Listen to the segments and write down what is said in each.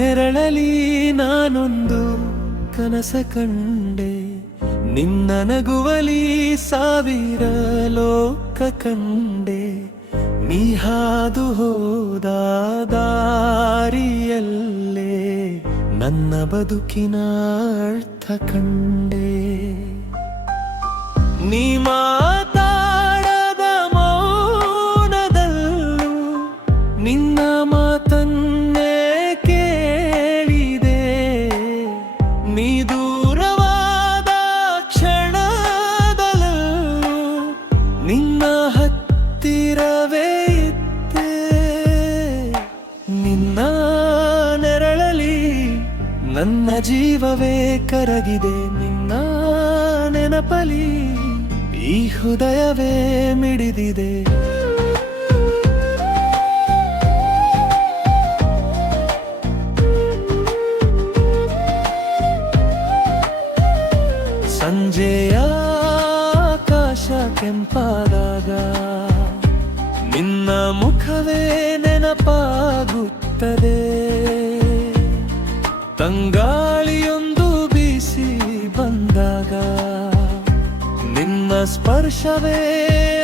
ನೆರಳಲಿ ನಾನೊಂದು ಕನಸ ಕಂಡೆ, ನಿನ್ನ ನಗುವಲಿ ಸಾವಿರ ಲೋಕ ಕಂಡೆ. ನೀ ಹಾದು ಹೋದ ದಾರಿಯಲ್ಲೇ ನನ್ನ ಬದುಕಿನ ಅರ್ಥ ಕಂಡೆ. ನೀ ಮಾತಾಡದ ಮೌನದಲ್ಲೂ ನಿನ್ನ ಮಾತನ್ನೇ ಕೇಳಿದೆ. ನೀ ದೂರವಾದ ಕ್ಷಣದಲ್ಲೂ ನಿನ್ನ ಹತ್ತಿರವೇ ಇದ್ದೆ. ನಿನ್ನ ನೆರಳಲಿ ನನ್ನ ಜೀವವೇ ಕರಗಿದೆ, ನಿನ್ನ ನೆನಪಲಿ ಈ ಹೃದಯವೇ ಮಿಡಿದಿದೆ. ಸಂಜೆಯ ಆಕಾಶ ಕೆಂಪಾದಾಗ ನಿನ್ನ ಮುಖವೇ ನೆನಪಾಗುತ್ತದೆ. ತಂಗಾಳಿಯೊಂದು ಬೀಸಿ ಬಂದಾಗ ನಿನ್ನ ಸ್ಪರ್ಶವೇ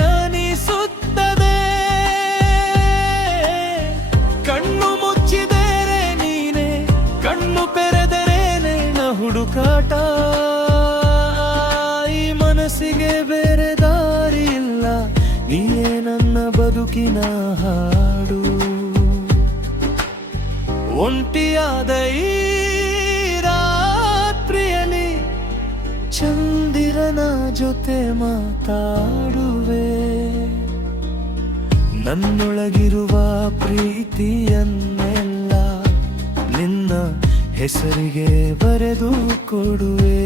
ಅನಿಸುತ್ತದೆ. ಕಣ್ಣು ಮುಚ್ಚಿದರೆ ನೀನೆ, ಕಣ್ಣು ಪೆರೆದರೇನೆ ನ ಹುಡುಕಾಟ. ಈ ಮನಸ್ಸಿಗೆ ಬೇರೆ ದಾರಿ ಇಲ್ಲ, ನೀಯೇ ನನ್ನ ಬದುಕಿನ ಹಾಡು. ಒಂಟಿಯಾದ ಈ ರಾತ್ರಿಯಲ್ಲಿ ಚಂದಿರನ ಜೊತೆ ಮಾತಾಡುವೆ. ನನ್ನೊಳಗಿರುವ ಪ್ರೀತಿಯನ್ನೆಲ್ಲ ನಿನ್ನ ಹೆಸರಿಗೆ ಬರೆದು ಕೊಡುವೆ.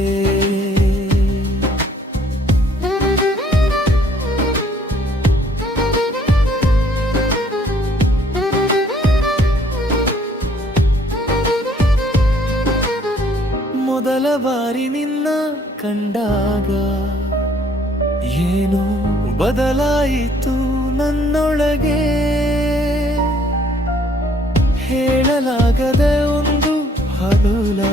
ಮೊದಲ ಬಾರಿ ನಿನ್ನ ಕಂಡಾಗ ಏನು ಬದಲಾಯಿತು ನನ್ನೊಳಗೆ. ಹೇಳಲಾಗದ ಒಂದು ಹಗಲು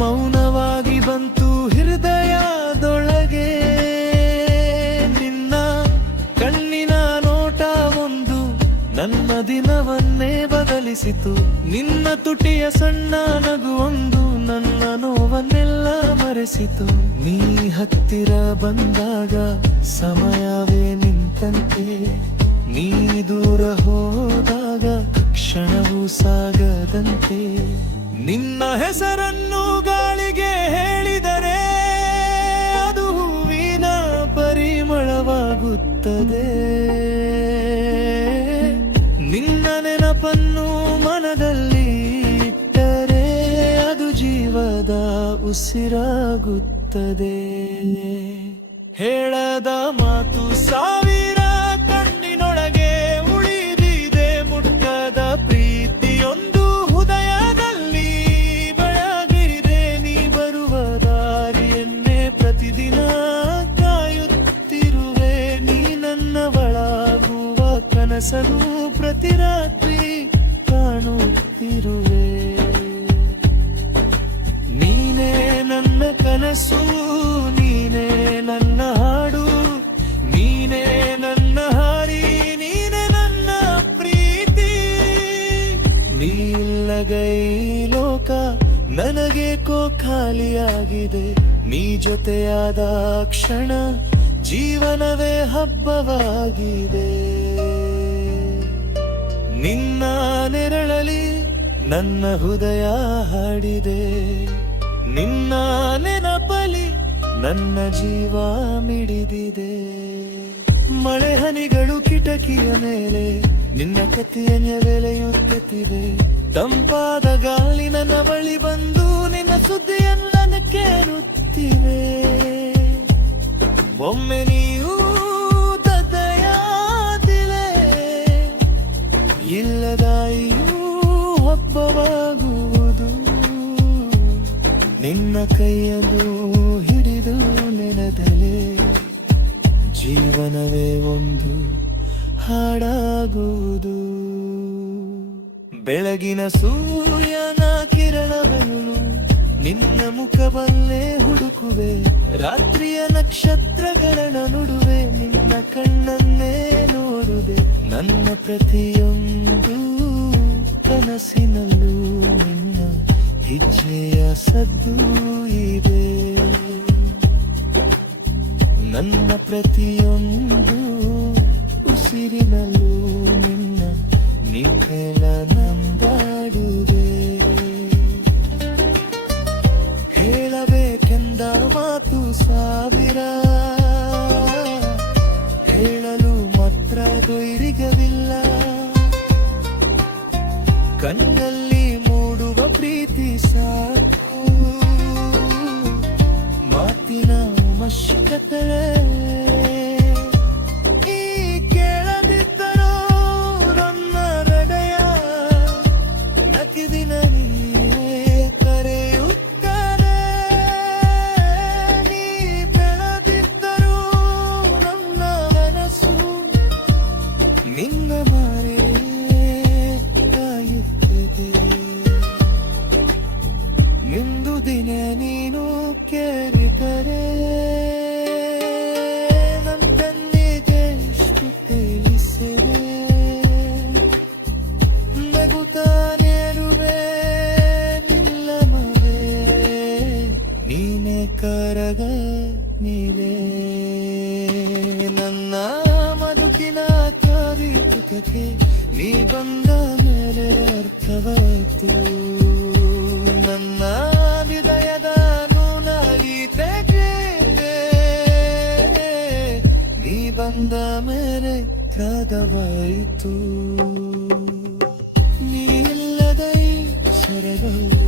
ಮೌನವಾಗಿ ಬಂತು ಹೃದಯದೊಳಗೆ. ನಿನ್ನ ಕಣ್ಣಿನ ನೋಟ ಒಂದು ನನ್ನ ದಿನವನ್ನೇ ಬದಲಿಸಿತು. ನಿನ್ನ ತುಟಿಯ ಸಣ್ಣ ನಗು ಒಂದು ನನ್ನ ನೋವನ್ನೆಲ್ಲ ಮರೆಸಿತು. ನೀ ಹತ್ತಿರ ಬಂದಾಗ ಸಮಯವೇ ನಿಂತಂತೆ, ನೀ ದೂರ ಹೋದಾಗ ಕ್ಷಣವೂ ಸಾಗದಂತೆ. ನಿನ್ನ ಹೆಸರನ್ನು ಗಾಳಿಗೆ ಹೇಳಿದರೆ ಅದು ಹೂವಿನ ಪರಿಮಳವಾಗುತ್ತದೆ. ನಿನ್ನ ನೆನಪನ್ನು ಮನದಲ್ಲಿ ಇಟ್ಟರೆ ಅದು ಜೀವದ ಉಸಿರಾಗುತ್ತದೆ. ಹೇಳದ ಮಾತು ಸಾವಿರ ಕಣ್ಣಿನೊಳಗೆ ಉಳಿದಿದೆ. ಮುಟ್ಟದ ಪ್ರೀತಿಯೊಂದು ಹೃದಯದಲ್ಲಿ ಬೆಳಗಿದೆ. ನೀ ಬರುವ ದಾರಿಯನ್ನೇ ಪ್ರತಿದಿನ ಕಾಯುತ್ತಿರುವೆ. ನೀ ನನ್ನವಳಾಗುವ ಕನಸನ್ನು ಪ್ರತಿ ರಾತ್ರಿ ಕಾಣುತ್ತಿರುವೆ. ನೀನೇ ನನ್ನ ಕನಸು, ನೀನೇ ನನ್ನ ಹಾಡು, ನೀನೇ ನನ್ನ ಹಾರಿ, ನೀನೇ ನನ್ನ ಪ್ರೀತಿ. ನೀಲ್ಲಗೈ ಲೋಕ ನನಗೇಕೋ ಖಾಲಿಯಾಗಿದೆ. ನೀ ಜೊತೆಯಾದ ಕ್ಷಣ ಜೀವನವೇ ಹಬ್ಬವಾಗಿದೆ. ನಿನ್ನ ನೆರಳಲಿ ನನ್ನ ಹೃದಯ ಹಾಡಿದೆ. ನಿನ್ನ ನೆನಪಲಿ ನನ್ನ ಜೀವ ಮಿಡಿದಿದೆ. ಮಳೆ ಹನಿಗಳು ಕಿಟಕಿಯ ಮೇಲೆ ನಿನ್ನ ಕಥೆಯ ಬೆಳೆಯುತ್ತಿವೆ. ತಂಪಾದ ಗಾಳಿ ನನ್ನ ಬಳಿ ಬಂದು ನಿನ್ನ ಸುದ್ದಿಯನ್ನ ಕೇಳುತ್ತಿವೆ. ಒಮ್ಮೆ ನೀವು ದದೆಯಾದಿಲೆ, ಇಲ್ಲದಾಯಿಯೂ ಹಬ್ಬವಾಗುವುದು. ನಿನ್ನ ಕೈಯನ್ನು ಹಿಡಿದು ನೆನೆದಲೆ ಜೀವನವೇ ಒಂದು ಹಾಡಾಗುವುದು. ಬೆಳಗಿನ ಸೂರ್ಯನ ಕಿರಣಗಳು ನಿನ್ನ ಮುಖವಲ್ಲೇ ಹುಡುಕುವೆ, ರಾತ್ರಿಯ ನಕ್ಷತ್ರಗಳ ನುಡುವೆ ನಿನ್ನ ಕಣ್ಣನ್ನೇ ನೋಡುವೆ. ನನ್ನ ಪ್ರತಿಯೊಂದು ಕನಸಿನಲ್ಲೂ ನಿನ್ನ ಹೆಜ್ಜೆಯ ಸದ್ದು ಇದೆ. ನನ್ನ ಪ್ರತಿಯೊಂದು ಉಸಿರಿನಲ್ಲೂ ನಿನ್ನ ನಿಖಲ ನಂದಾಡುವೆ. ಹೇಳಬೇಕೆಂದ ಮಾತು ಸಾವಿರ, ಹೇಳಲು ಮಾತ್ರ ಧೈರ್ಯವಿಲ್ಲ. ಕಣ್ಣಲ್ಲಿ ಮೂಡುವ ಪ್ರೀತಿ ಸಾಕು, ಮಾತಿನ ಅವಶ್ಯಕತೆ ಈ ಕೇಳದಿದ್ದರೂ ನನ್ನ ಹೃದಯ ನಕಿದಿನ ಕರೆಯುತ್ತಾರೆ. ನೀ ಬೆಳೆದಿದ್ದರೂ ನನ್ನ ಮನಸ್ಸು ನಿನ್ನ ಮಾರೆ ಕಾಯುತ್ತಿದೆ. ನಿಂದು ದಿನ ನೀನು ಕೇಳಿದರೆ ನನ್ನೆಂದಿಗೆ ಎಷ್ಟು ತಿಳಿಸಿದೆ. ನಗುತ್ತಾನಿರುವೆ ನಿಲ್ಲಮವೇ, ನೀನೆ ಕರಗ ನೀವೇ. ನನ್ನ ಬದುಕಿನ ಚಾರಿತ್ರಿಕತೆ ನೀ ಬಂದ ಮೇಲೆ ಅರ್ಥವಾಯಿತು. ನನ್ನ ಹೃದಯದ ನುಡಿಗೀತೆಗೆ ನೀ ಬಂದ ಮೇಲೆ ತ್ರಾದವಾಯಿತು. ನೀ ಇಲ್ಲದ ಈ ಸರಗಳು